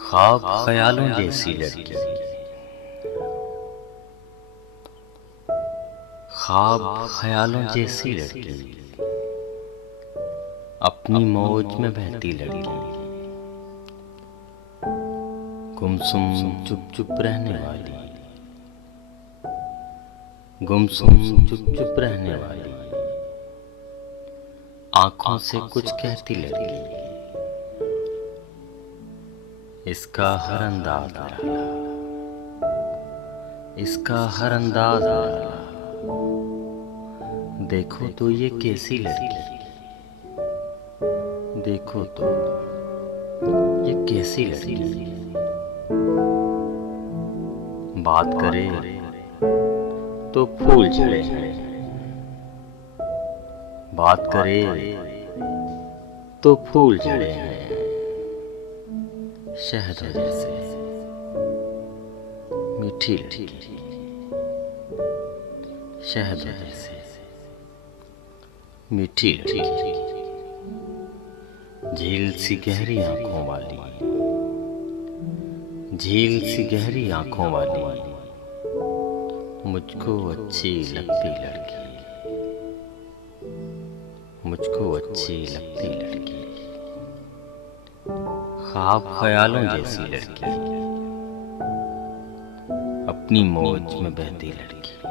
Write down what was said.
ख्वाब ख्यालों जैसी लड़की, ख्वाब ख्यालों जैसी लड़की, अपनी मौज में बहती लड़की, गुमसुम चुप चुप रहने वाली, गुमसुम चुप चुप रहने वाली, आंखों से कुछ कहती लड़की, इसका हर अंदाज निराला, इसका हर अंदाज निराला, देखो तो ये कैसी लड़की, देखो तो ये कैसी लड़की, बात करे तो फूल झड़े हैं, बात करे तो फूल झड़े हैं, शहद जैसे मीठी लड़की, शहद जैसे मीठी लड़की, झील सी गहरी आंखों वाली, झील सी गहरी आंखों वाली, मुझको अच्छी लगती लड़की, मुझको अच्छी लगती लड़की, ख्वाब ख्यालों जैसी लड़की, अपनी मौज में बहती लड़की।